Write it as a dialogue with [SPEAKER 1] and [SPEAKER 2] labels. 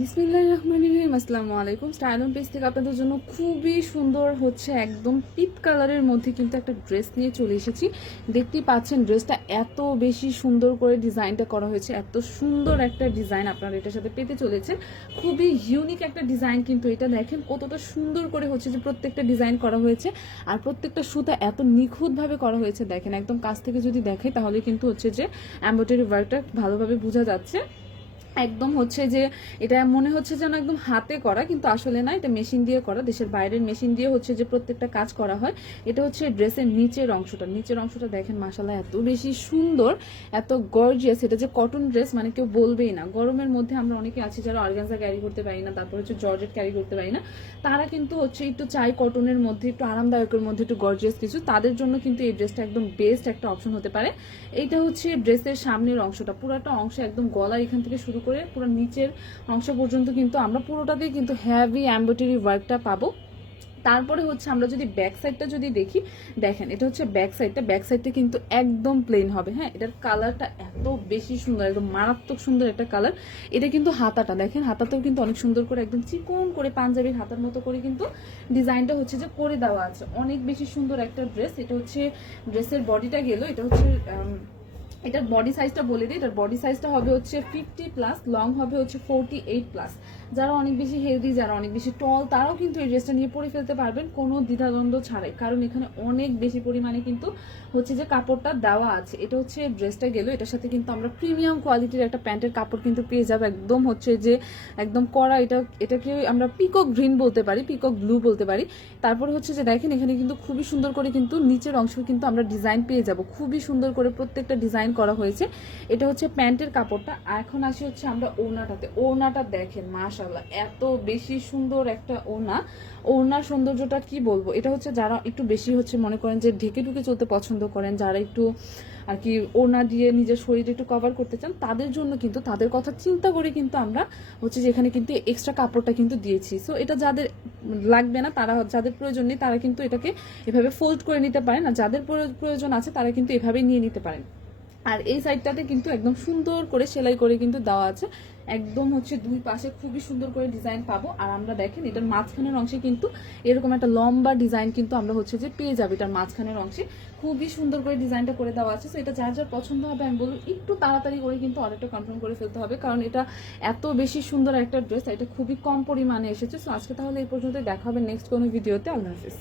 [SPEAKER 1] বিসমিল্লাহ রহমান রহিম, আসসালামু আলাইকুম। স্টাইলন পেজ থেকে আপনাদের জন্য খুবই সুন্দর হচ্ছে একদম পিট কালারের মধ্যে কিন্তু একটা ড্রেস নিয়ে চলে এসেছি। দেখতেই পাচ্ছেন ড্রেসটা এত বেশি সুন্দর করে ডিজাইনটা করা হয়েছে, এত সুন্দর একটা ডিজাইন আপনারা এটার সাথে পেতে চলেছেন। খুবই ইউনিক একটা ডিজাইন কিন্তু এটা দেখেন, কতটা সুন্দর করে হচ্ছে যে প্রত্যেকটা ডিজাইন করা হয়েছে। আর প্রত্যেকটা সুতা এত নিখুঁতভাবে করা হয়েছে, দেখেন একদম কাছ থেকে যদি দেখে তাহলে কিন্তু হচ্ছে যে এম্ব্রয়ডারি ওয়ার্কটা ভালোভাবে বোঝা যাচ্ছে। একদম হচ্ছে যে এটা মনে হচ্ছে যেন একদম হাতে করা, কিন্তু আসলে না, এটা মেশিন দিয়ে করা। দেশের বাইরের মেশিন দিয়ে হচ্ছে যে প্রত্যেকটা কাজ করা হয়। এটা হচ্ছে ড্রেসের নিচের অংশটা। নিচের অংশটা দেখেন মাসালা এত বেশি সুন্দর, এত গর্জিয়াস এটা যে কটন ড্রেস মানে কেউ বলবেই না। গরমের মধ্যে আমরা অনেকে আছি যারা অর্গানজা ক্যারি করতে পারি না, তারপর হচ্ছে জর্জেট ক্যারি করতে পারি না। তারা কিন্তু হচ্ছে একটু চাই কটনের মধ্যে, একটু আরামদায়কের মধ্যে, একটু গর্জিয়াস কিছু। তাদের জন্য কিন্তু এই ড্রেসটা একদম বেস্ট একটা অপশন হতে পারে। এইটা হচ্ছে ড্রেসের সামনের অংশটা। পুরোটা অংশ একদম গলা এখান থেকে শুরু করে পুরো নিচের অংশ পর্যন্ত কিন্তু আমরা পুরোটাতেই কিন্তু হ্যাভি এম্ব্রয়ডারি ওয়ার্কটা পাবো। তারপরে হচ্ছে আমরা যদি ব্যাক সাইডটা যদি দেখি, দেখেন এটা হচ্ছে ব্যাক সাইডটা ব্যাক সাইডটা কিন্তু একদম প্লেন হবে হ্যাঁ? এটার কালারটা এত বেশি সুন্দর, একদম মারাত্মক সুন্দর একটা কালার এটা কিন্তু হাতাটা, দেখেন? হাতাতেও কিন্তু অনেক সুন্দর করে, একদম চিকন করে পাঞ্জাবির হাতার মতো করে কিন্তু ডিজাইনটা হচ্ছে যে করে দেওয়া আছে। অনেক বেশি সুন্দর একটা ড্রেস এটা হচ্ছে ড্রেসের বডিটা গেল, এটা হচ্ছে এটার বডি সাইজটা বলে দিই। এটার বডি সাইজটা হবে হচ্ছে ফিফটি প্লাস লং হবে হচ্ছে ফোরটি এইট প্লাস যারা অনেক বেশি হেলদি যারা অনেক বেশি টল তারাও কিন্তু এই ড্রেসটা নিয়ে পরে ফেলতে পারবেন। কোনো দ্বিধাদ্বন্দ্ব ছাড়াই। কারণ এখানে অনেক বেশি পরিমাণে কিন্তু হচ্ছে যে কাপড়টা দেওয়া আছে। এটা হচ্ছে ড্রেসটা গেল। এটার সাথে কিন্তু আমরা প্রিমিয়াম কোয়ালিটির একটা প্যান্টের কাপড় কিন্তু পেয়ে যাব। একদম হচ্ছে যে একদম কড়া, এটা, এটাকে আমরা পিকক গ্রিন বলতে পারি পিকক ব্লু বলতে পারি। তারপরে হচ্ছে যে দেখেন, এখানে কিন্তু খুবই সুন্দর করে কিন্তু নিচের অংশ কিন্তু আমরা ডিজাইন পেয়ে যাব। খুবই সুন্দর করে প্রত্যেকটা ডিজাইন করা হয়েছে। এটা হচ্ছে প্যান্টের কাপড়টা। এখন আসি হচ্ছে আমরা ওনাটাতে ওনাটা দেখেন মাশাল্লাহ এত বেশি সুন্দর একটা ওনা ওনার সৌন্দর্যটা কি বলব? এটা হচ্ছে যারা একটু বেশি হচ্ছে মনে করেন যে ঢেকে ঢুকে চলতে পছন্দ করেন, যারা একটু আর কি ওনা দিয়ে নিজের শরীর একটু কভার করতে চান, তাদের জন্য কিন্তু, তাদের কথা চিন্তা করে কিন্তু আমরা হচ্ছে যেখানে কিন্তু এক্সট্রা কাপড়টা কিন্তু দিয়েছি। সো এটা যাদের লাগবে না, তারা যাদের প্রয়োজন নেই, তারা কিন্তু এটাকে এভাবে ফোল্ড করে নিতে পারেন। আর যাদের প্রয়োজন আছে, তারা কিন্তু এভাবেই নিয়ে নিতে পারেন। আর এই সাইডটাতে কিন্তু একদম সুন্দর করে সেলাই করে কিন্তু দেওয়া আছে। একদম হচ্ছে দুই পাশে খুবই সুন্দর করে ডিজাইন পাবো। আর আমরা দেখেন, এটার মাঝখানের অংশে কিন্তু এরকম একটা লম্বা ডিজাইন কিন্তু আমরা হচ্ছে যে পেয়ে যাব এটার মাঝখানের অংশে। খুবই সুন্দর করে ডিজাইনটা করে দেওয়া আছে। তো এটা যার যার পছন্দ হবে, আমি বলব একটু তাড়াতাড়ি করে কিন্তু অর্ডারটা কনফার্ম করে ফেলতে হবে। কারণ এটা এত বেশি সুন্দর একটা ড্রেস এটা খুবই কম পরিমাণে এসেছে। সো আজকে তাহলে এই পর্যন্ত দেখা হবে নেক্সট কোনো ভিডিওতে আল্লাহ হাফিজ।